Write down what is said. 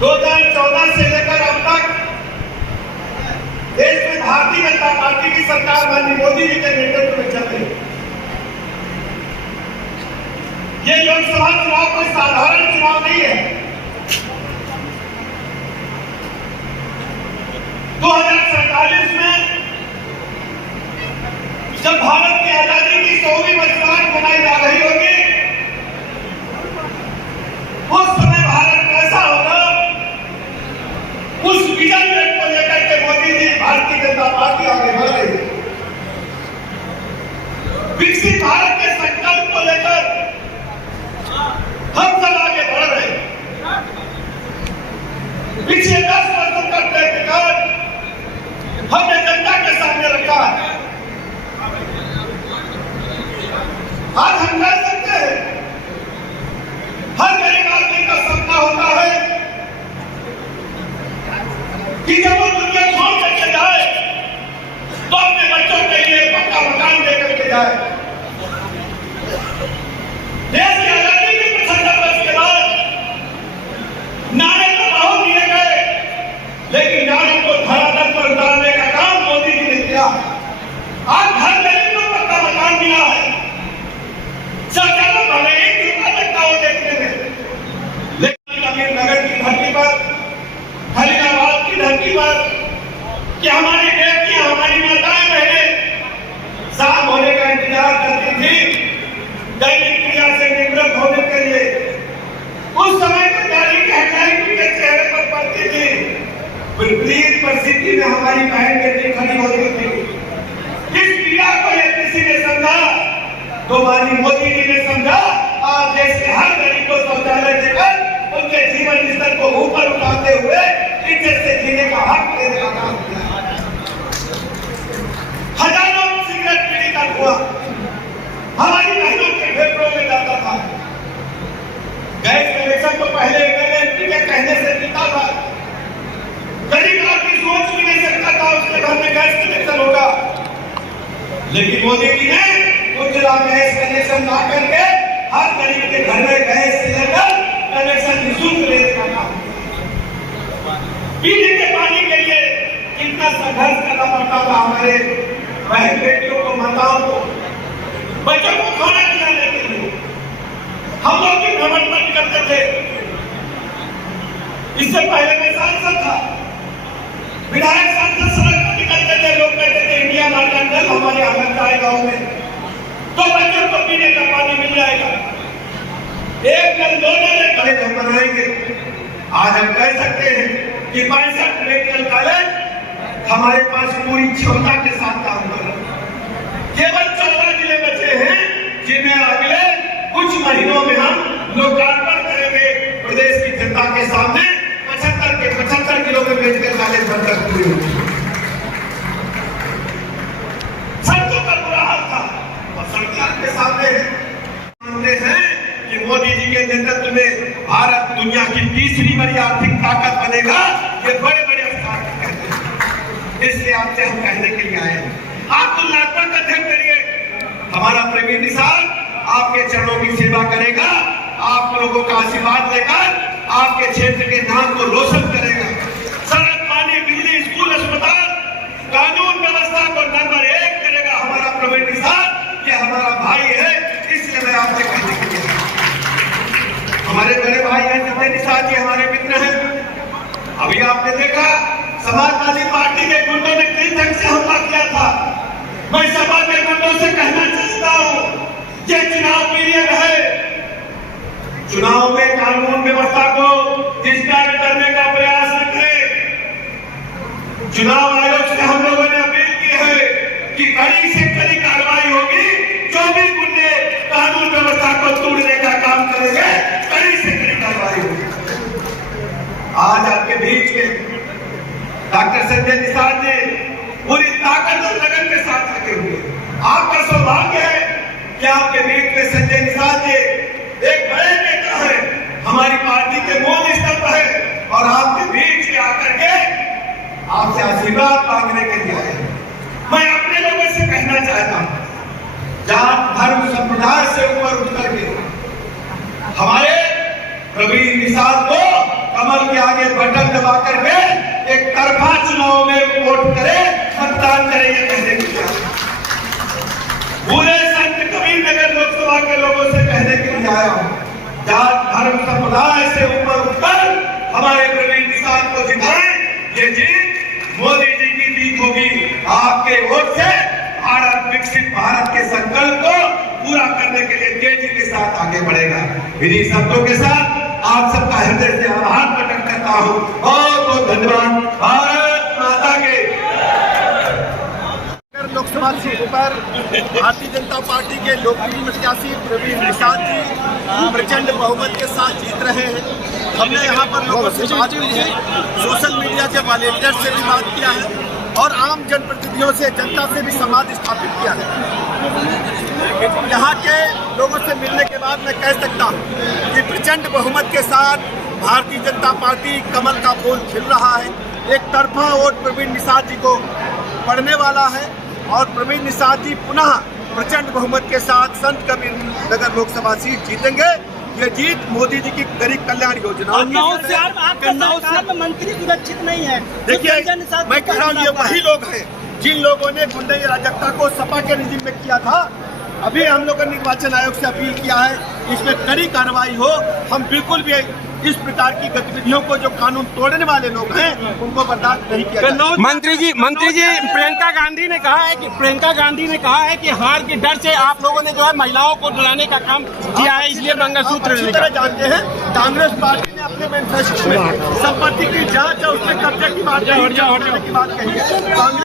2014 से लेकर अब तक देश में भारतीय जनता पार्टी की सरकार माननीय मोदी जी के नेतृत्व में चल रही है। ये लोकसभा चुनाव कोई साधारण चुनाव नहीं है। 2047 में जब भारत की आजादी की 100वीं वर्षगांठ मनाई जा रही होगी, उस समय भारत कैसा होगा, उस विजन को लेकर के मोदी जी भारतीय जनता पार्टी आगे बढ़ रही है। विकसित भारत के संकल्प को लेकर हम सब आगे बढ़ रहे हैं। पिछले 10 वर्षों का ट्रैक रिकॉर्ड हमने जनता के सामने रखा है। आज हम कह सकते हैं हर गरीब आदमी का सपना होता है कि जब वो दुनिया छोड़ करके जाए तो अपने बच्चों के लिए पक्का मकान देकर के जाए। देश की आजादी के 75 वर्ष के बाद नारे तो बहुत दिए गए, लेकिन नारे को धरातल पर उतारने का काम मोदी जी ने किया। आज हर गरीब को पक्का मकान मिला है। सरकार को भले ही कितना लगता हो देखने में, लेकिन अमीर नगर की धरती पर, खलीलाबाद की धरती पर कि हमारी बेटियां, हमारी माताएं बहनें शाम होने का इंतजार करती थी दैनिक क्रिया से निवृत्त होने के लिए। उस समय तो गाड़ी की हेडलाइट उनके चेहरे पर पड़ती थी, विपरीत परिस्थिति में हमारी बहन बेटी खड़ी होती थी। इस पीड़ा को यदि किसी ने समझा तो माननीय मोदी जी ने समझा। आज देश के हर गरीब को शौचालय देकर उनके जीवन स्तर को ऊपर उठाते हुए इज्जत से जीने का हक देने का काम किया। हजारों सिगरेट पीने का धुआं हमारी बहनों के फेफड़ों में जाता था। गैस कनेक्शन तो पहले एमएलए के कहने से मिलता था। गरीब आदमी सोच भी नहीं सकता था उसके घर में गैस कनेक्शन होगा, लेकिन मोदी जी ने उज्ज्वला गैस कनेक्शन ला करके हर गरीब के घर में गैस सिलेंडर कनेक्शन निःशुल्क देने का काम किया। पीने के पानी के लिए कितना संघर्ष करना पड़ता था हमारे बहन बेटियों को, माताओं को, बच्चों को खाना खिलाने के लिए। हम लोग भी भ्रमण पर निकलते थे। इससे पहले मैं सांसद था, विधायक सांसद सड़क पर निकलते थे। लोग कहते थे इंडिया मार्केट नल हमारे यहाँ लगता है गाँव में, तो बच्चों को पीने का पानी मिल जाएगा। एक नल, 2 नल कॉलेज हम बनाएंगे। आज हम कह सकते हैं कि 65 मेडिकल कॉलेज हमारे पास पूरी क्षमता के साथ काम कर रहे हैं। केवल 14 जिले बचे हैं जिन्हें अगले कुछ महीनों में हम लोकार्पण करेंगे। प्रदेश की जनता के सामने 75 किलो में मेडिकल कॉलेज बनकर पूरी होगी। सड़कों का बुरा हाल था और सरकार के सामने मानते हैं कि मोदी जी के नेतृत्व में भारत दुनिया की तीसरी बड़ी आर्थिक ताकत बनेगा। ये बड़े बड़े स्थान कहते हैं, इसलिए आपसे हम कहने के लिए आए हैं। आप तुलनात्मक अध्ययन करिए। हमारा प्रवीण निषाद आपके चरणों की सेवा करेगा, आप लोगों का आशीर्वाद लेकर आपके क्षेत्र के नाम को रोशन करेगा। सड़क, पानी, बिजली, स्कूल, अस्पताल, कानून व्यवस्था को नंबर 1 करेगा हमारा प्रवीण निषाद। ये हमारा भाई है, इसलिए मैं आपसे कहने के लिए, हमारे बड़े भाई हैं संजय निषाद जी, हमारे मित्र हैं। अभी आपने देखा समाजवादी पार्टी के गुंडों ने किस ढंग से हमला किया था। मैं सभा के गुंडों से कहना चाहता हूँ, ये चुनाव पीरियड है। चुनाव में कानून व्यवस्था को डिस्टर्ब करने का प्रयास न करें। चुनाव आयोग से हम लोगों ने अपील की है कि कड़ी से कड़ी कार्रवाई होगी। जो भी गुंडे कानून व्यवस्था को तोड़ने का काम करेंगे, कड़ी से कड़ी कार्रवाई होगी। आज आपके बीच में डॉक्टर संजय निषाद जी पूरी ताकत और लगन के साथ लगे हुए। आपका सौभाग्य है कि आपके बीच में संजय निषाद जी एक बड़े नेता है, हमारी पार्टी के मूल स्तंभ है, और आपके बीच में आकर के आपसे आशीर्वाद मांगने के लिए आए। मैं अपने लोगों से कहना चाहता हूँ, जात धर्म संप्रदाय से ऊपर उठकर के हमारे प्रवीण निषाद को कमल के आगे समुदाय के लोगों से कहने के लिए आया हूँ, जात धर्म समुदाय से ऊपर उठकर हमारे प्रवीण निषाद को जिताएं। ये जीत मोदी जी की जीत होगी। आपके वोट से भारत विकसित भारत के संकल्प को पूरा करने के लिए तेजी के साथ आगे बढ़ेगा। इन्हीं शब्दों के साथ आप सबका हृदय से आभार प्रकट करता हूँ। बहुत बहुत धन्यवाद। भारत माता के। लोकसभा सीट पर भारतीय जनता पार्टी के लोकप्रिय प्रत्याशी प्रवीण निषाद जी प्रचंड बहुमत के साथ जीत रहे हैं। हमने यहाँ पर लोगों से बात की है, सोशल मीडिया के वॉलेंटियर से भी बात किया है और आम जनप्रतिनिधियों से, जनता से भी संवाद स्थापित किया है। यहाँ के लोगों से मिलने के बाद मैं कह सकता हूँ कि प्रचंड बहुमत के साथ भारतीय जनता पार्टी कमल का फूल खिल रहा है। एक तरफा वोट प्रवीण निषाद जी को पड़ने वाला है और प्रवीण निषाद जी पुनः प्रचंड बहुमत के साथ संत कबीर नगर लोकसभा सीट जीतेंगे। ये जीत मोदी जी की गरीब कल्याण योजना। कन्नौज में मंत्री सुरक्षित नहीं है। देखिए, मैं कह रहा हूँ ये वही लोग हैं जिन लोगों ने गुंडा अराजकता को सपा के रिजिम में किया था। अभी हम लोगों ने निर्वाचन आयोग से अपील किया है इसमें कड़ी कार्रवाई हो। हम बिल्कुल भी इस प्रकार की गतिविधियों को, जो कानून तोड़ने वाले लोग हैं, उनको बर्दाश्त नहीं किया जाएगा। मंत्री जी प्रियंका गांधी ने कहा है कि हार के डर से आप लोगों ने जो है महिलाओं को डराने का काम किया है, इसलिए मंगलसूत्र अच्छी तरह जानते हैं कांग्रेस पार्टी ने अपने मैनिफेस्टो में संपत्ति की जांच और उसके कब्जे की बात कही है।